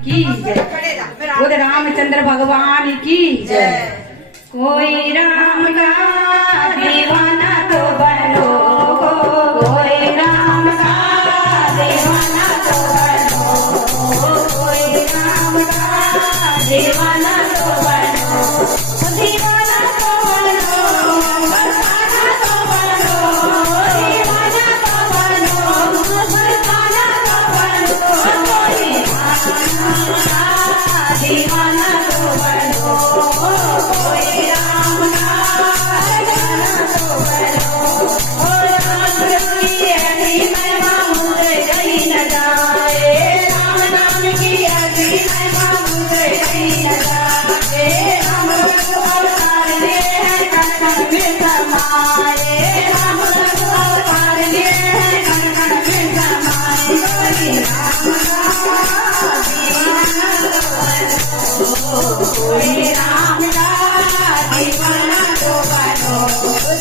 की जय। बोले रामचंद्र भगवान की जय। कोई राम का दीवाना तो बनो, कोई राम का दीवाना तो बनो, कोई राम का दीवाना तो बनो, दीवाना तो बनो, बरसाना तो बनो, दीवाना तो बनो, बरसाना तो बनो, कोई राम का दीवाना तो बनो, कोई राम का दीवाना तो बनो। और राम की ऐसी महिमा मुझे कहीं न जाए, राम नाम की ऐसी महिमा मुझे कहीं न जाए, राम रंग अवतार लिए हैं कण कण में समाए, राम रंग अवतार लिए हैं कण कण में समाए, कोई राम का दीवाना तो बनो, कोई राम का दीवाना तो बनो,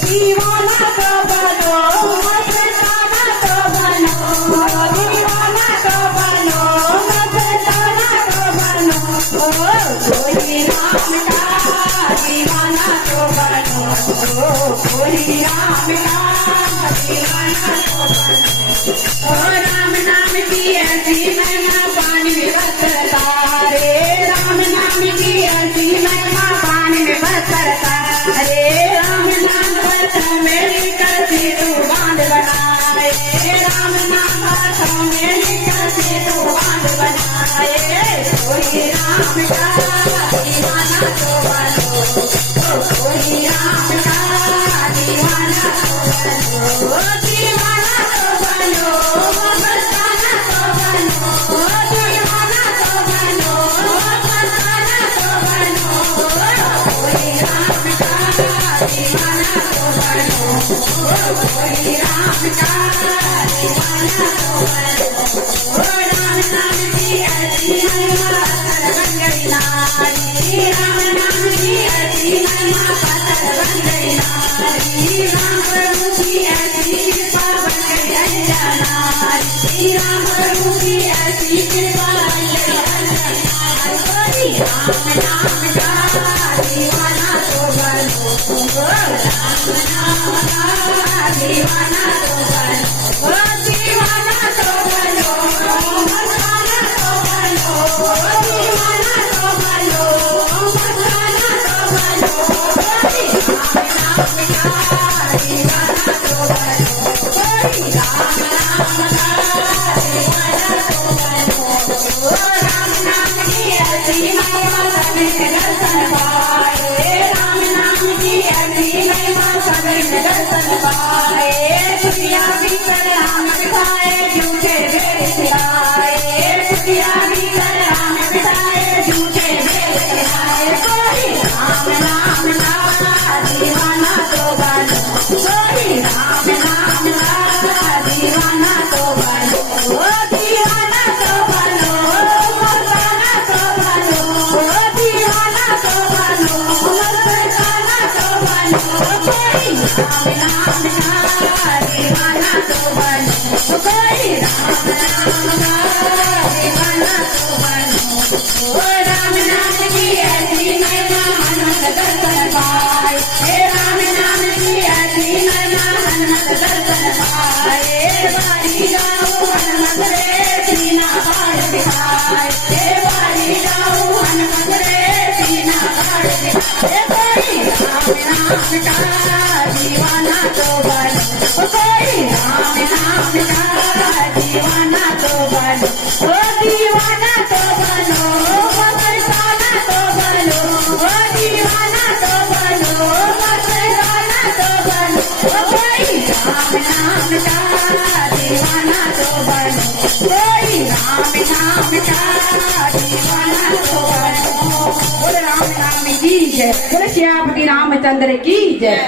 दीवाना तो बनो, मस्ताना तो बनो, दीवाना तो बनो, मस्ताना तो बनो, कोई राम का दीवाना तो बनो, कोई राम का दीवाना तो बनो। राम नाम की ऐसी महिमा पानी में बसता रे, राम नाम की ऐसी महिमा पानी में बसता रे, राम नाम बरसों में लिखकर सी तू बांध बनाए, राम नाम बरसों में लिखकर सी तू बांध बनाए, कोई राम का दीवाना तो बनो, कोई राम का दीवाना तो बनो, दीवाना तो बनो, मस्ताना तो बनो, दीवाना तो बनो, मस्ताना तो बनो, कोई राम का दीवाना तो बनो, कोई राम का दीवाना तो बनो। राम नाम की ऐसी महिमा बन गई नारी, राम नाम की ऐसी महिमा बन गई नारी, राम प्रभु की ऐसी कृपा बन गई अय्या नारी, राम प्रभु की ऐसी कृपा बन गई अय्या नारी, राम नाम का दीवाना तो बनो, राम नाम का दीवाना तो बनो, दीवाना तो बनो, मस्ताना तो बनो, दीवाना तो बनो, मस्ताना तो बनो, राम नाम का दीवाना तो बनो, राम नाम का दीवाना तो बनो। राम नाम की ऐसी महिमा सभी दर्शन पाए, राम नाम की ऐसी महिमा सभी दर्शन पाए, दुनिया भीतर राम बिठाए झूठे भेद खिलाए, दुनिया भीतर राम बिठाए झूठे भेद खिलाए, कोई राम नाम का दीवाना तो बनो, कोई राम नाम का दीवाना तो बनो, दीवाना तो बनो, मस्ताना तो बनो, दीवाना तो बनो, मस्ताना तो बनो, कोई राम नाम का दीवाना तो बनो, कोई राम नाम का दीवाना तो बनो। राम नाम की ऐसी महिमा हनुमत दर्शन पाए, राम नाम की ऐसी महिमा हनुमत दर्शन पाए, बारी जाओ हनुमत रे सीना फाड़ दिखाए, बारी जाओ हनुमत रे सीना फाड़ दिखाए, कोई राम नाम का दीवाना तो बनो, कोई राम नाम का दीवाना तो बनो, दीवाना तो बनो, मस्ताना तो बनो, दीवाना तो बनो, मस्ताना तो बनो, कोई राम नाम का दीवाना तो बनो, कोई राम नाम का दीवाना तो बनो। बोले राम नाम की जय, बोले श्यामपति रामचंद्र की जय।